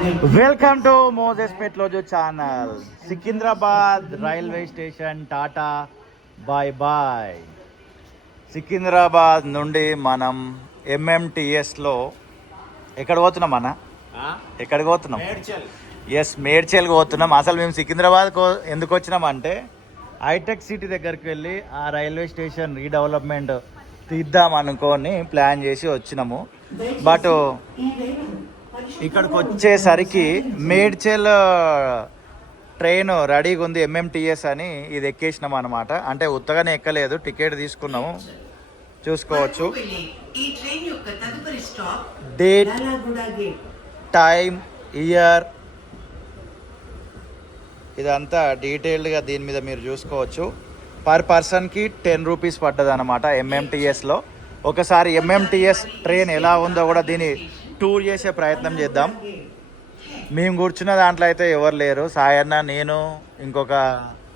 Welcome to Moses Petloju channel. Secunderabad railway station tata bye bye. Secunderabad నుండి మనం ఎంఎంటిఎస్లో ఎక్కడ పోతున్నాం అన్న? ఎక్కడికి పోతున్నాం? ఎస్, మేడ్చల్కి పోతున్నాం. అసలు మేము సికింద్రాబాద్ ఎందుకు వచ్చినామంటే హైటెక్ సిటీ దగ్గరికి వెళ్ళి ఆ రైల్వే స్టేషన్ రీడెవలప్మెంట్ తీద్దాం అనుకొని ప్లాన్ చేసి వచ్చినాము. బట్ ఇక్కడికి వచ్చేసరికి మేడ్చల్ ట్రైన్ రెడీగా ఉంది, ఎంఎంటిఎస్ అని. ఇది ఎక్కేసినాం అనమాట. అంటే ఉత్తగానే ఎక్కలేదు, టికెట్ తీసుకున్నాము. చూసుకోవచ్చు డేట్, టైం, ఇయర్, ఇదంతా డీటెయిల్డ్గా దీని మీద మీరు చూసుకోవచ్చు. పర్ పర్సన్కి 10 రూపీస్ పడ్డది అనమాట ఎంఎంటిఎస్లో. ఒకసారి ఎంఎంటిఎస్ ట్రైన్ ఎలా ఉందో కూడా దీన్ని టూర్ చేసే ప్రయత్నం చేద్దాం. మేము కూర్చున్న దాంట్లో అయితే ఎవరు లేరు. సాయన్న, నేను, ఇంకొక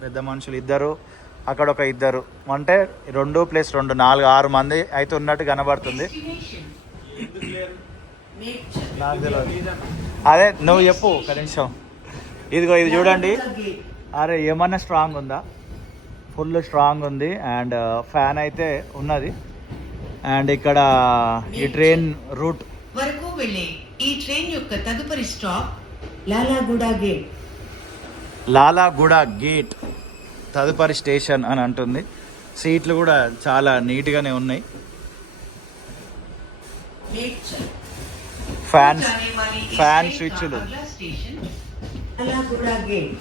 పెద్ద మనుషులు ఇద్దరు, అక్కడ ఒక ఇద్దరు, అంటే 2+2 4 6 మంది అయితే ఉన్నట్టు కనబడుతుంది. నాకు తెలియదు. అదే నువ్వు చెప్పు ఒక నిమిషం. ఇదిగో ఇది చూడండి. అరే ఏమన్నా స్ట్రాంగ్ ఉందా? ఫుల్ స్ట్రాంగ్ ఉంది. అండ్ ఫ్యాన్ అయితే ఉన్నది. అండ్ ఇక్కడ ఈ ట్రైన్ రూట్ వరకు వెళ్ళే ఈ ట్రైన్ యొక్క తదుపరి stop Lalaguda gate. Lalaguda gate తదుపరి స్టేషన్ అని అంటుంది. సీట్లు కూడా చాలా నీట్గానే ఉన్నాయి. ఫ్యాన్ స్విచ్లు. Lalaguda gate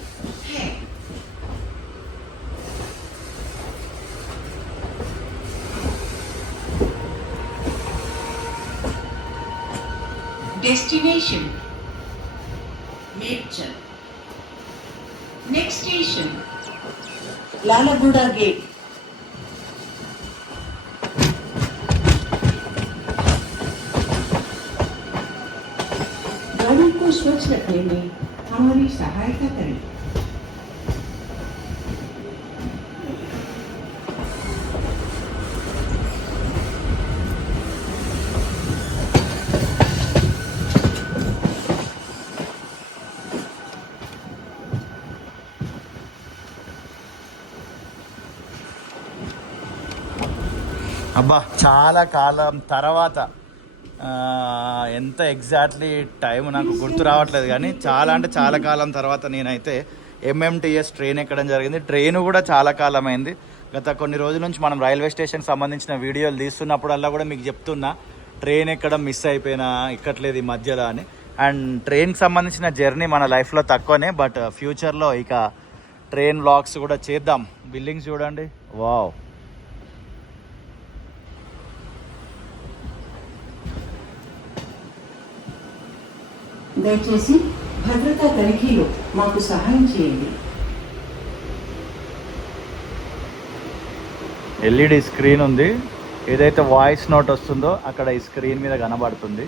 Destination Medchal. Next station Lalaguda Gate. गाड़ी को स्वच्छ रखने में हमारी सहायता करें. అబ్బా, చాలా కాలం తర్వాత, ఎంత ఎగ్జాక్ట్లీ టైం నాకు గుర్తు రావట్లేదు, కానీ చాలా అంటే చాలా కాలం తర్వాత నేనైతే ఎంఎంటిఎస్ ట్రైన్ ఎక్కడం జరిగింది. ట్రైన్ కూడా చాలా కాలం అయింది. గత కొన్ని రోజుల నుంచి మనం రైల్వే స్టేషన్కి సంబంధించిన వీడియోలు తీస్తున్నప్పుడల్లా కూడా మీకు చెప్తున్నా, ట్రైన్ ఎక్కడం మిస్ అయిపోయినా, ఎక్కట్లేదు ఈ మధ్యలో అని. అండ్ ట్రైన్కి సంబంధించిన జర్నీ మన లైఫ్లో తక్కువనే, బట్ ఫ్యూచర్లో ఇక ట్రైన్ వ్లాగ్స్ కూడా చేద్దాం. బిల్డింగ్స్ చూడండి, వావ్. దయచేసి భద్రతా తనిఖీలో మాకు సహాయం చేయండి. ఎల్ఈడి స్క్రీన్ ఉంది. ఏదైతే వాయిస్ నోట్ వస్తుందో అక్కడ ఈ స్క్రీన్ మీద కనబడుతుంది.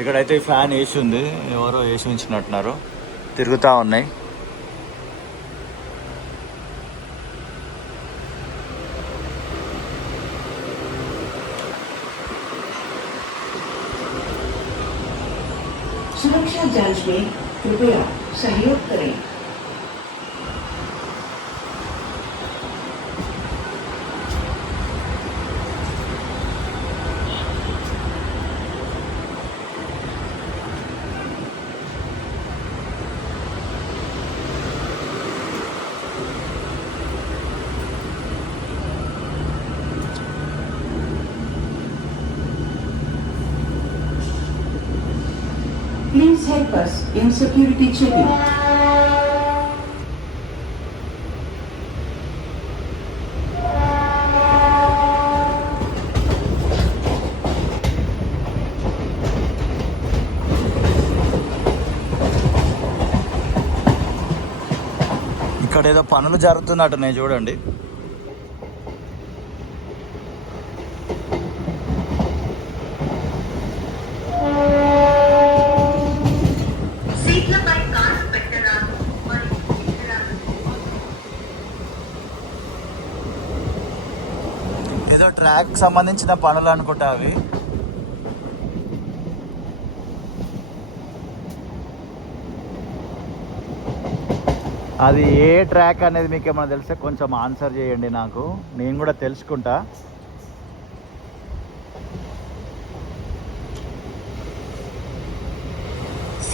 ఇక్కడైతే ఈ ఫ్యాన్ వేసి ఉంది, ఎవరో వేసి ఉంచినట్టున్నారు, తిరుగుతూ ఉన్నాయి. सुरक्षा जांच में कृपया सहयोग करें. Please help us in security checking. ఇక్కడ ఏదో పనులు జరుగుతున్నట్టున్నాయి చూడండి. ఏదో ట్రాక్ సంబంధించిన పనులు అనుకుంటా అవి. అది ఏ ట్రాక్ అనేది మీకు ఏమైనా తెలిస్తే కొంచెం ఆన్సర్ చేయండి నాకు, నేను కూడా తెలుసుకుంటా.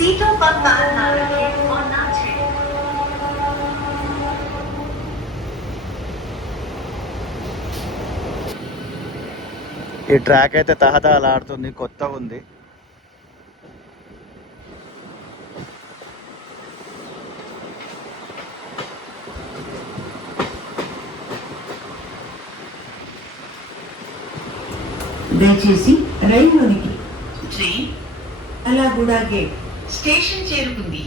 सीटों पर कान ना रखें और ना छेड़ें। ఈ ట్రాక్ అయితే తహతహలాడుతుంది, కొత్తగా ఉంది. దయచేసి రైలులోనికి. ట్రైన్ లాలాగూడ గేట్ స్టేషన్ చేరుకుంది.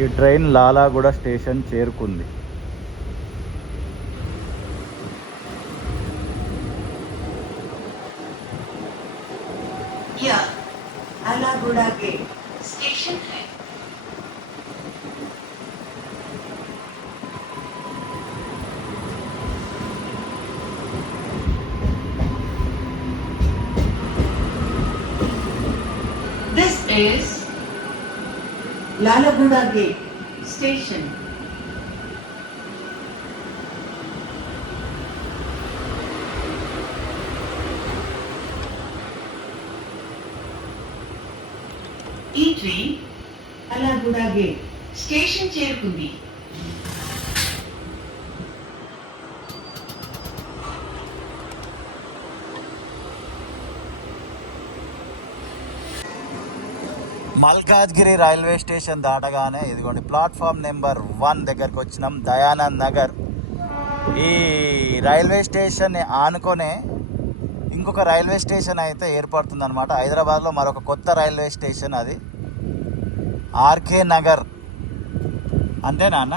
ఈ ట్రైన్ లాలాగూడ స్టేషన్ చేరుకుంది. यह लालागुड़ा गेट स्टेशन है. This is Lalagуда Gate Station. ఈ ట్రైన్ లాలాగూడ గేట్ స్టేషన్ చేరుకుంది. మల్కాజ్గిరి రైల్వే స్టేషన్ దాటగానే ఇదిగోండి ప్లాట్ఫామ్ నెంబర్ 1 దగ్గరకు వచ్చినాం, దయానంద్ నగర్. ఈ రైల్వే స్టేషన్ని ఆనుకొనే ఇంకొక రైల్వే స్టేషన్ అయితే ఏర్పడుతుంది అనమాట. హైదరాబాద్లో మరొక కొత్త రైల్వే స్టేషన్, అది ఆర్కే నగర్. అంతేనా అన్న?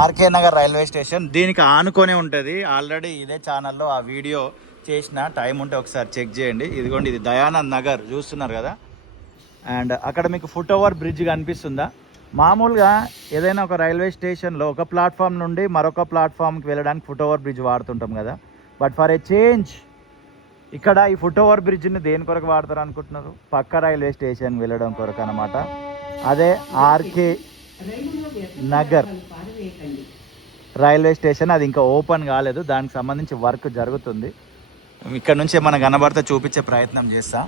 ఆర్కే నగర్ రైల్వే స్టేషన్ దీనికి ఆనుకొనే ఉంటుంది. ఆల్రెడీ ఇదే ఛానల్లో ఆ వీడియో చేసిన, టైం ఉంటే ఒకసారి చెక్ చేయండి. ఇదిగోండి ఇది దయానంద్ నగర్ చూస్తున్నారు కదా. అండ్ అక్కడ మీకు ఫుట్ ఓవర్ బ్రిడ్జ్ కనిపిస్తుందా? మామూలుగా ఏదైనా ఒక రైల్వే స్టేషన్లో ఒక ప్లాట్ఫామ్ నుండి మరొక ప్లాట్ఫామ్కి వెళ్ళడానికి ఫుట్ ఓవర్ బ్రిడ్జ్ వాడుతుంటాం కదా. బట్ ఫర్ ఏ చేంజ్ ఇక్కడ ఈ ఫుట్ ఓవర్ బ్రిడ్జ్ని దేని కొరకు వాడతారు అనుకుంటున్నారు? పక్క రైల్వే స్టేషన్కి వెళ్ళడం కొరకు అనమాట. అదే ఆర్కే నగర్ రైల్వే స్టేషన్. అది ఇంకా ఓపెన్ కాలేదు, దానికి సంబంధించి వర్క్ జరుగుతుంది. ఇక్కడ నుంచి ఏమైనా కనబడితే చూపించే ప్రయత్నం చేస్తా.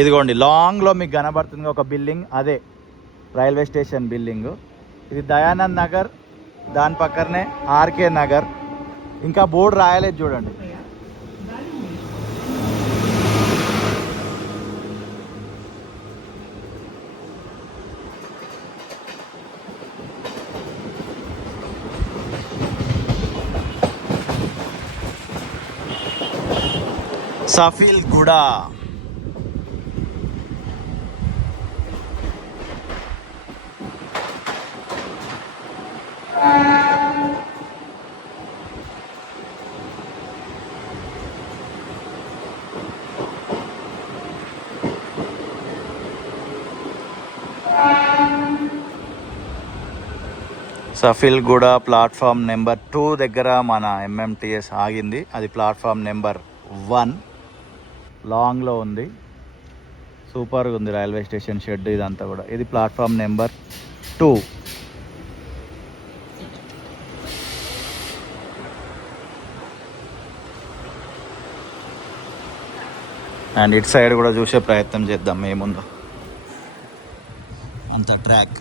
ఇదిగోండి లాంగ్లో మీకు కనబడుతుంది ఒక బిల్డింగ్, అదే రైల్వే స్టేషన్ బిల్డింగ్. ఇది దయానంద్ నగర్, దాని పక్కనే ఆర్కే నగర్. ఇంకా బోర్డు రాయలేదు చూడండి. సఫీల్ గూడ. సఫీల్ గూడ ప్లాట్ఫామ్ నెంబర్ 2 దగ్గర మన ఎంఎంటీఎస్ ఆగింది. అది ప్లాట్ఫామ్ నెంబర్ 1 లాంగ్లో ఉంది. సూపర్గా ఉంది రైల్వే స్టేషన్ షెడ్ ఇదంతా కూడా. ఇది ప్లాట్ఫామ్ నెంబర్ 2. అండ్ ఇటు సైడ్ కూడా చూసే ప్రయత్నం చేద్దాం ఏముందో. అంత ట్రాక్.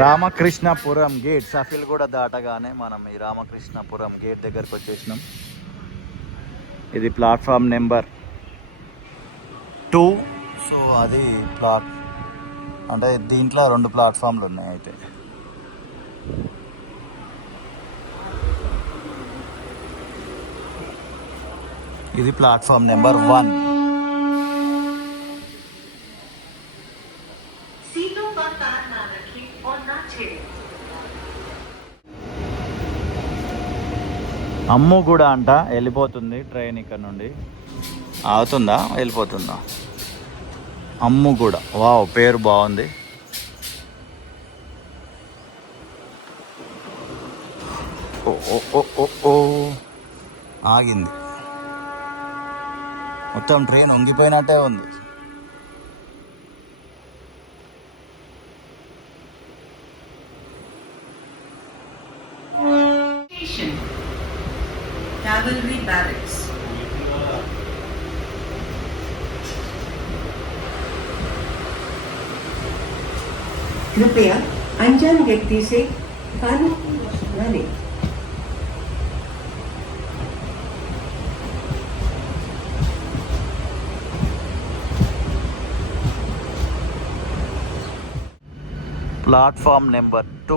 రామకృష్ణపురం గేట్, సఫీల్ కూడా దాటగానే మనం ఈ రామకృష్ణపురం గేట్ దగ్గరకు వచ్చేసినాం. ఇది ప్లాట్ఫామ్ నెంబర్ 2. సో అది అంటే దీంట్లో 2 ప్లాట్ఫామ్లు ఉన్నాయి. అయితే ఇది ప్లాట్ఫామ్ నెంబర్ 1. అమ్ముగూడ అంట వెళ్ళిపోతుంది ట్రైన్. ఇక్కడ నుండి ఆగుతుందా వెళ్ళిపోతుందా? అమ్ముగూడ. వావ్, పేరు బాగుంది. ఓ ఓ ఓ ఓ ఓ ఆగింది. మొత్తం ట్రైన్ వంగిపోయినట్టే ఉంది. Station. Cavalry Barracks. कृपया अनजान व्यक्ति से कानून न लें। ప్లాట్ఫామ్ నెంబర్ 2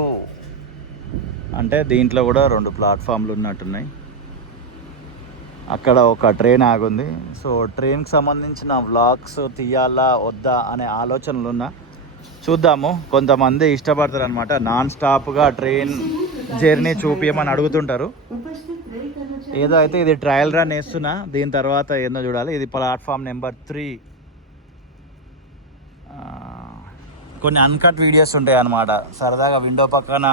అంటే దీంట్లో కూడా 2 ప్లాట్ఫామ్లు ఉన్నట్టున్నాయి. అక్కడ ఒక ట్రైన్ ఆగుంది. సో ట్రైన్కి సంబంధించిన వ్లాగ్స్ తీయాలా వద్దా అనే ఆలోచనలు ఉన్నా చూద్దాము. కొంతమంది ఇష్టపడతారు అనమాట, నాన్ స్టాప్గా ట్రైన్ జర్నీ చూపించమని అడుగుతుంటారు. ఏదో అయితే ఇది ట్రయల్ రన్ వేస్తున్నా, దీని తర్వాత ఏందో చూడాలి. ఇది ప్లాట్ఫామ్ నెంబర్ 3. కొన్ని అన్కట్ వీడియోస్ ఉంటాయి అన్నమాట. సరదాగా విండో పక్కన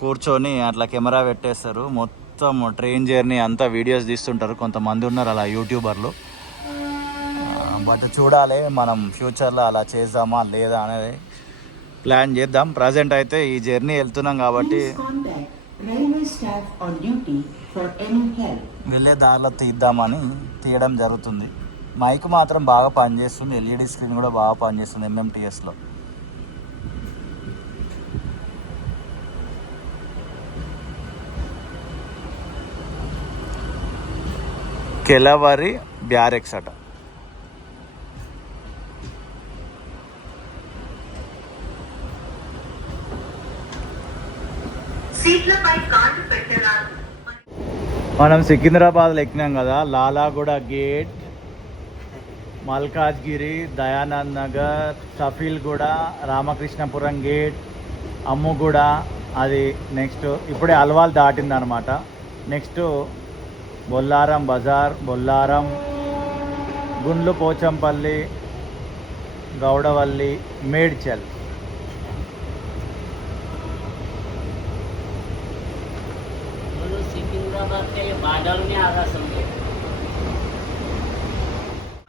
కూర్చొని అట్లా కెమెరా పెట్టేస్తారు, మొత్తం ట్రైన్ జర్నీ అంతా వీడియోస్ తీస్తుంటారు. కొంతమంది ఉన్నారు అలా యూట్యూబర్లు. బట్ చూడాలి మనం ఫ్యూచర్లో అలా చేద్దామా లేదా అనేది ప్లాన్ చేద్దాం. ప్రజెంట్ అయితే ఈ జర్నీ వెళ్తున్నాం కాబట్టి వెళ్ళే దారిలో తీద్దామని తీయడం జరుగుతుంది. మైక్ మాత్రం బాగా పనిచేస్తుంది, ఎల్ఈడి స్క్రీన్ కూడా బాగా పనిచేస్తుంది ఎంఎంటీఎస్లో. కెలవరి బ్యారెక్స్ అట. మనం సికింద్రాబాద్లో ఎక్కినాం కదా, లాలాగూడ గేట్, మల్కాజ్గిరి, దయానంద్ నగర్, సఫీల్గూడ, రామకృష్ణపురం గేట్, అమ్ముగూడ, అది నెక్స్ట్ ఇప్పుడే అల్వాల్ దాటింది అనమాట. నెక్స్ట్ బొల్లారం బజార్, బొల్లారం, గుండ్లు పోచంపల్లి, గౌడవల్లి, మేడ్చల్.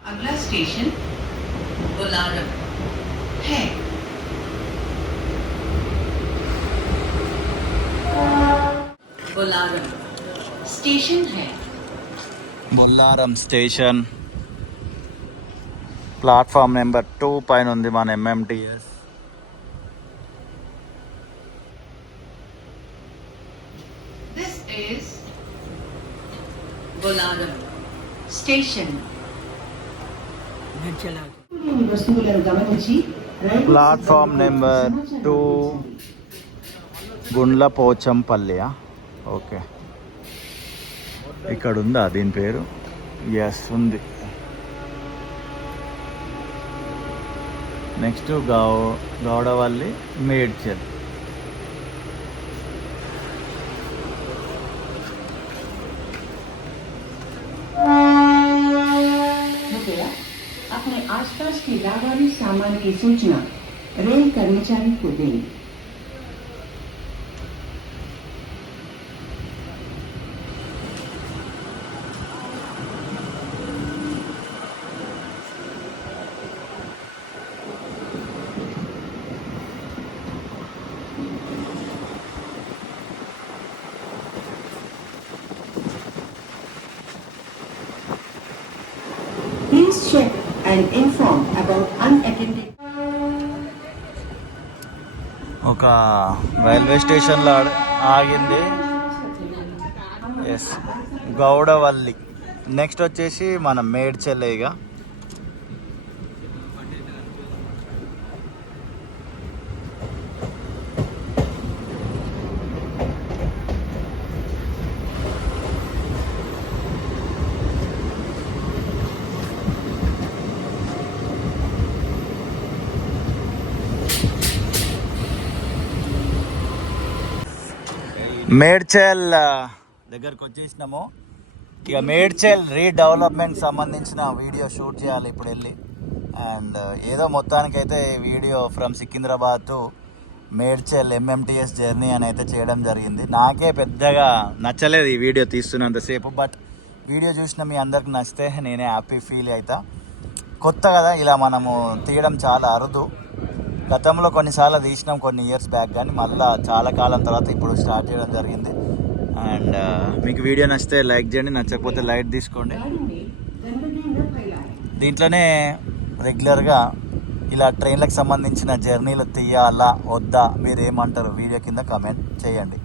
अगला स्टेशन बोलारम है। बोलारम स्टेशन है। బొల్లారం స్టేషన్ ప్లాట్ఫామ్ నెంబర్ 2 పైన ఉంది మన MMTS. This is Bolarum station. Platform number 2 గుండ్ల పోచంపల్లియా? ఓకే, ఇక్కడ ఉందా దీని పేరు? ఎస్ ఉంది. నెక్స్ట్ గౌడవల్లి, మేడ్చల్. अपने आसपास के लावारिस सामान की सूचना रेल कर्मचारी को दें। Please check and inform about unattended. ఒక రైల్వే స్టేషన్లో ఆగింది. ఎస్, గౌడవల్లి. నెక్స్ట్ వచ్చేసి మనం మేడ్చల్. ఇక మేడ్చల్ దగ్గరకు వచ్చేసినాము. ఇక మేడ్చల్ రీడెవలప్మెంట్ సంబంధించిన వీడియో షూట్ చేయాలి ఇప్పుడు వెళ్ళి. అండ్ ఏదో మొత్తానికైతే video from Secunderabad to Medchal MMTS journey అని అయితే చేయడం జరిగింది. నాకే పెద్దగా నచ్చలేదు ఈ వీడియో తీస్తున్నంతసేపు, బట్ వీడియో చూసిన మీ అందరికి నచ్చితే నేనే హ్యాపీ ఫీల్ అవుతా. కొత్త కదా, ఇలా మనము తీయడం చాలా అరుదు. గతంలో కొన్నిసార్లు తీసినాం కొన్ని ఇయర్స్ బ్యాక్, కానీ మళ్ళీ చాలా కాలం తర్వాత ఇప్పుడు స్టార్ట్ చేయడం జరిగింది. అండ్ మీకు వీడియో నచ్చితే లైక్ చేయండి, నచ్చకపోతే లైట్ తీసుకోండి. దీంట్లోనే రెగ్యులర్గా ఇలా ట్రైన్లకు సంబంధించిన జర్నీలు తీయాలా వద్దా మీరు ఏమంటారు వీడియో కింద కామెంట్ చేయండి.